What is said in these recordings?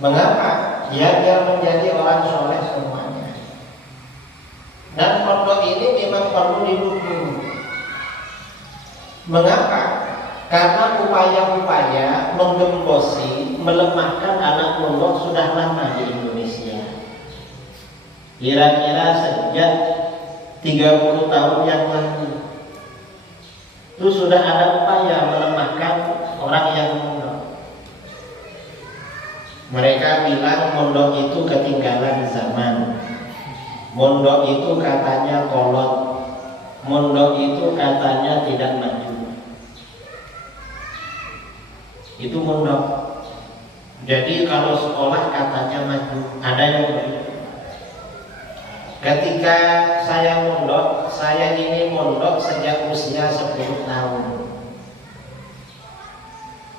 Mengapa? Dia menjadi orang soleh semuanya. Dan pondok ini memang perlu didukung. Mengapa? Karena upaya-upaya menggembosi, melemahkan anak pondok sudah lama di Indonesia. Kira-kira sejak 30 tahun yang lalu itu sudah ada upaya melemahkan orang yang mondok. Mereka bilang mondok itu ketinggalan zaman. Mondok itu katanya kolot. Mondok itu katanya tidak maju. Itu mondok. Jadi kalau sekolah katanya maju. Ada yang begitu. Ketika saya mondok, saya ini mondok sejak usia 10 tahun.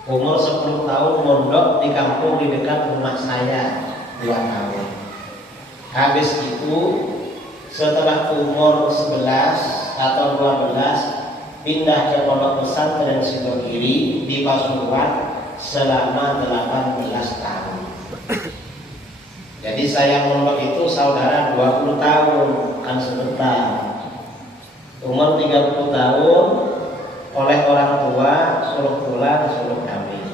Umur 10 tahun mondok di kampung di dekat rumah saya 2 tahun. Habis itu setelah umur 11 atau 12 pindah ke pondok pesantren Sidogiri di Pasuruan selama 18 tahun. Jadi saya mondok itu saudara 20 tahun, kan sebentar. Umur 30 tahun oleh orang tua suruh pulang, suruh kawin.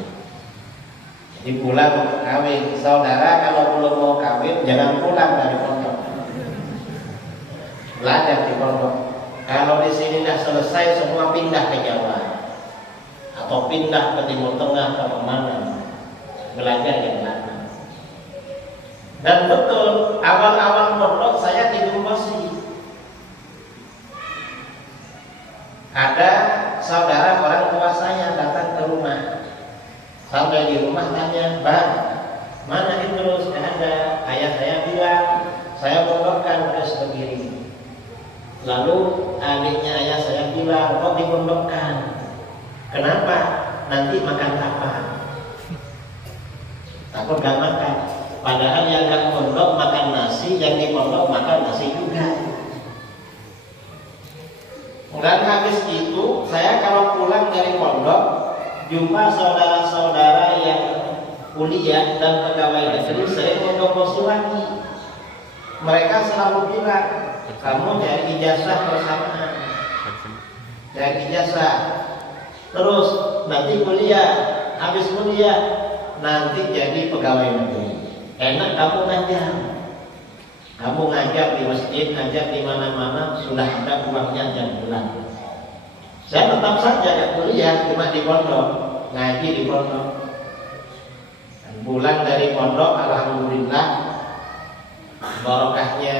Jadi pulang untuk kawin. Saudara kalau belum mau kawin jangan pulang dari pondok. Belajar di pondok. Kalau di sini sudah selesai semua pindah ke Jawa atau pindah ke Timur Tengah atau kemana, belajar yang lama. Dan betul awal-awal pondok saya digembosi. Ada saudara orang tua saya datang ke rumah. Sampai di rumah tanya, "Bang, mana Idrus?" "Nggak ada." Ayah saya bilang, "Saya pondokkan terus begini." Lalu adiknya ayah saya bilang, "Kok dipondokkan? Kenapa? Nanti makan apa?" Takut gak makan. Padahal yang gak pondok makan nasi, yang di pondok makan nasi juga. Dan habis itu saya kalau pulang dari pondok jumpa saudara-saudara yang kuliah dan pegawai negeri sering menggembosi lagi. Mereka selalu bilang, "Kamu cari ijazah bersamaan, cari ijazah, terus nanti kuliah, habis kuliah nanti jadi pegawai negeri. Enak kamu ngajar di masjid, ngajar di mana-mana, sudah ada uangnya jam bulan." Saya tetap saja ya kuliah cuma di pondok, ngaji di pondok. Dan pulang dari pondok, alhamdulillah, barokahnya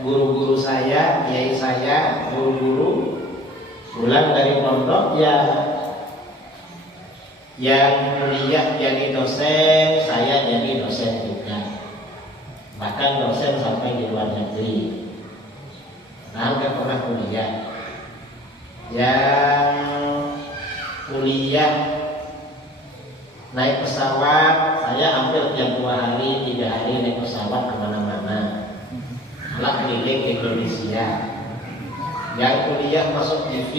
guru-guru saya, kiai saya, guru-guru, pulang dari pondok ya, yang kuliah jadi dosen, saya jadi dosen juga. Bahkan dosen sampai di luar negeri. Nah, nggak pernah kuliah. Yang kuliah naik pesawat, saya hampir tiap 2 hari, 3 hari naik pesawat kemana-mana. Alat keliling Indonesia. Yang kuliah masuk TV,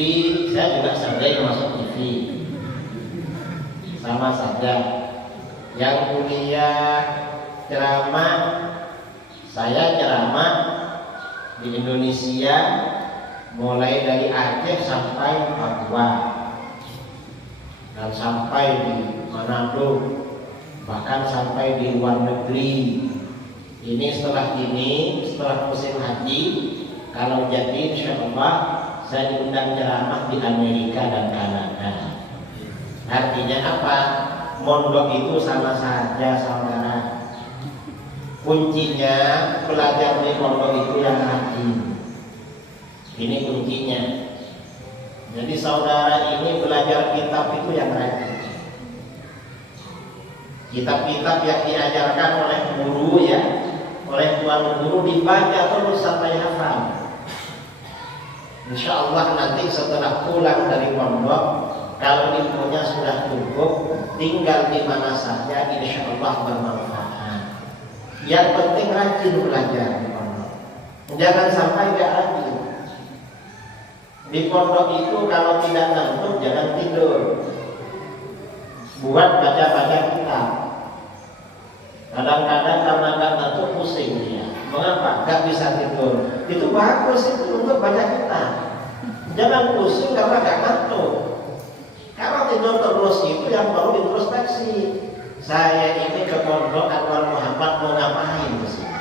saya juga sering masuk TV. Sama saja. Yang kuliah ceramah, saya ceramah di Indonesia mulai dari Aceh sampai Papua dan sampai di Manado, bahkan sampai di luar negeri. Ini setelah musim haji, kalau jadi insya Allah saya diundang ceramah di Amerika dan Kanada. Artinya apa? Mondok itu sama saja saudara. Kuncinya belajar di pondok itu yang rajin. Ini kuncinya. Jadi saudara ini belajar kitab itu yang rajin. Kitab-kitab yang diajarkan oleh guru ya, oleh tuan guru dibaca terus sampai hafal. Insya Allah nanti setelah pulang dari pondok, kalau ilmunya sudah cukup, tinggal di mana saja insya Allah bermanfaat. Yang penting rajin belajar di pondok. Jangan sampai gak rajin. Di pondok itu kalau tidak ngantuk jangan tidur. Buat baca-baca kitab. Kadang-kadang karena ngantuk pusing dia. Mengapa? Gak bisa tidur. Itu bagus itu untuk baca kitab. Jangan pusing karena gak ngantuk. Kalau tidur terus itu yang perlu introspeksi. Saya ini ke pondok Anwar Muhammad mau ngapain di sini?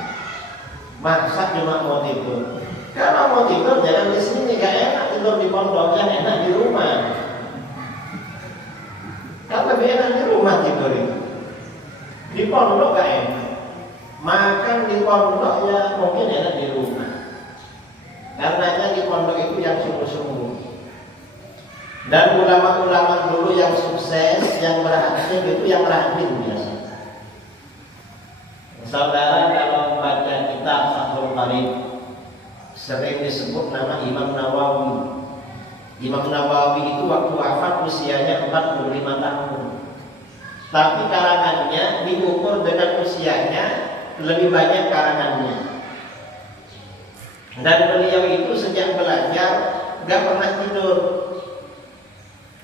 Masa cuma mau tidur? Kalau mau tidur jangan di sini, gak enak tidur di pondok, yang enak di rumah. Kan lebih enak di rumah tidur itu. Di pondok gak enak. Makan di pondok ya mungkin enak di rumah. Karenanya di pondok itu yang sungguh-sungguh. Dan ulama-ulama dulu yang sukses, yang berhasil itu yang rajin biasa. Saudara kalau baca kitab Fathul Qarib sering disebut nama Imam Nawawi. Imam Nawawi itu waktu wafat usianya 45 tahun. Tapi karangannya diukur dengan usianya, lebih banyak karangannya. Dan beliau itu sejak belajar gak pernah tidur.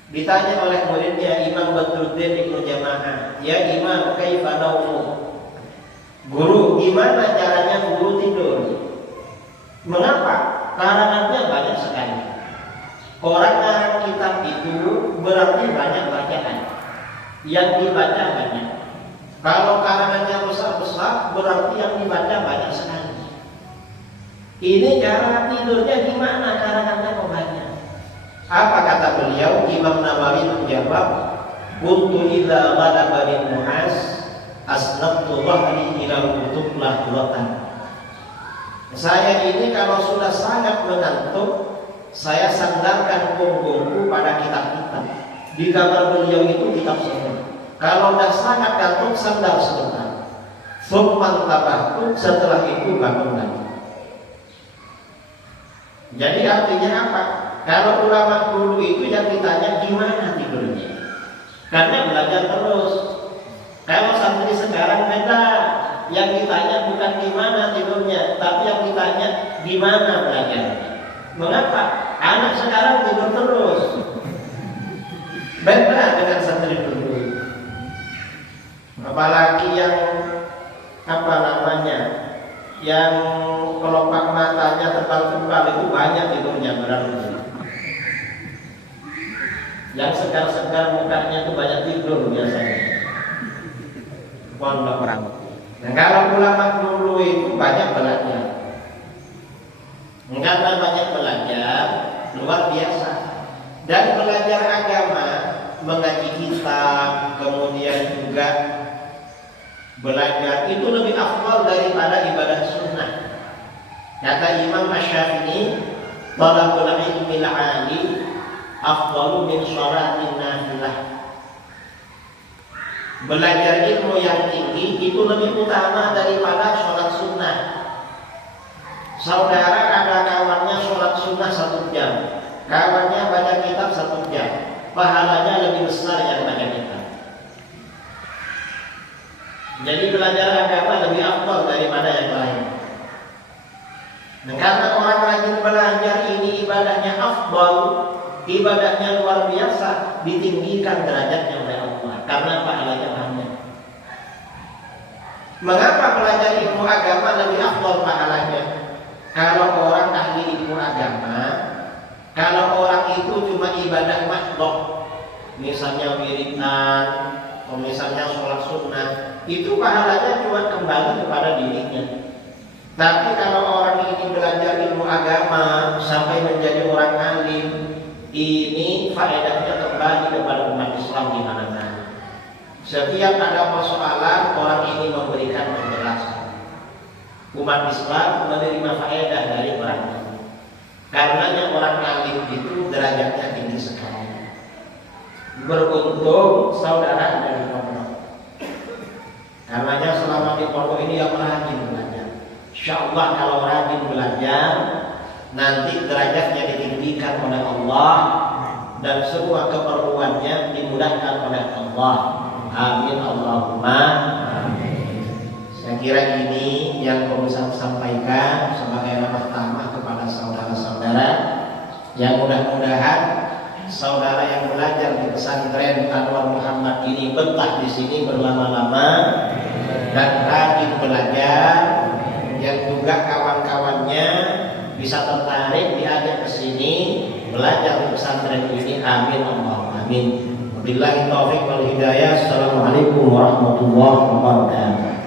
Ditanya oleh muridnya Imam Badruddin Ibnu Jamaah, "Ya Imam, kaifa naumuh?" Guru, gimana caranya guru tidur? Mengapa? Karangannya banyak sekali. Orang ngarang kitab itu berarti banyak bacaan. Yang dibaca banyak. Kalau karangannya besar-besar berarti yang dibaca banyak sekali. Ini cara tidurnya gimana? Karangannya kok banyak. Apa kata beliau? Imam Nawawi menjawab, "Kuntu idza ghalabani nu'as asnabtu dhahri ila kutub lahdatan." Saya ini kalau sudah sangat mengantuk, saya sandarkan punggungku pada kitab-kitab. Di kamar beliau itu kitab semua. Kalau sudah sangat ngantuk, sandar sebentar. Tsumman tabahtu, setelah itu bangun lagi. Jadi artinya apa? Kalau ulama dulu itu yang ditanya gimana tidurnya, karena belajar terus. Kalau santri sekarang beda, yang ditanya bukan gimana tidurnya, tapi yang ditanya gimana belajarnya. Mengapa? Anak sekarang tidur terus. Beda dengan santri dulu. Apalagi yang yang kelopak matanya tebal-tebal itu banyak tidurnya berarti. Yang segar-segar mukanya itu banyak tidur biasanya. Pondok rambut. Nah, kalau ulama dulu itu banyak belajar. Karena banyak belajar, luar biasa. Dan belajar agama, mengaji kitab, kemudian juga belajar itu lebih afdal daripada ibadah sunnah. Kata Imam Asy-Syafi'i, "Talabul ilmi al-'ali afdalu min sholatin nafilah." Belajar ilmu yang tinggi itu lebih utama daripada sholat sunnah. Saudara ada kawannya sholat sunnah 1 jam, kawannya baca kitab 1 jam, pahalanya lebih besar yang baca kitab. Jadi belajar agama lebih afdal daripada yang lain. Nah, karena orang rajin belajar ini ibadahnya afdal, ibadahnya luar biasa, ditinggikan derajatnya oleh Allah karena pahalanya banyak. Mengapa belajar ilmu agama lebih afdal pahalanya? Kalau orang ahli ilmu agama, kalau orang itu cuma ibadah makhluk, misalnya wiridan, misalnya sholat sunnah, itu pahalanya cuma kembali kepada dirinya. Tapi kalau orang ini belajar ilmu agama sampai menjadi orang alim, ini faedahnya kembali kepada umat Islam di mana-mana. Setiap ada persoalan, orang ini memberikan penjelasan. Umat Islam menerima faedah dari orang ini. Karenanya orang alim itu derajatnya tinggi sekali. Beruntung saudara dari pondok. Karenanya selama di pondok ini yang rajin belajar. Insyaallah kalau rajin belajar, nanti derajatnya ditinggikan oleh Allah dan semua keperluannya dimudahkan oleh Allah. Amin Allahumma amin. Saya kira ini yang perlu saya sampaikan sebagai pertama kepada saudara-saudara, yang mudah-mudahan saudara yang belajar di pesantren Anwar Muhammad ini betah di sini berlama-lama dan rajin belajar, yang juga kawan-kawannya bisa tertarik diajak ke sini belajar di pesantren ini. Amin Allahumma amin. Wabillahi taufiq wal hidayah. Assalamualaikum warahmatullahi wabarakatuh.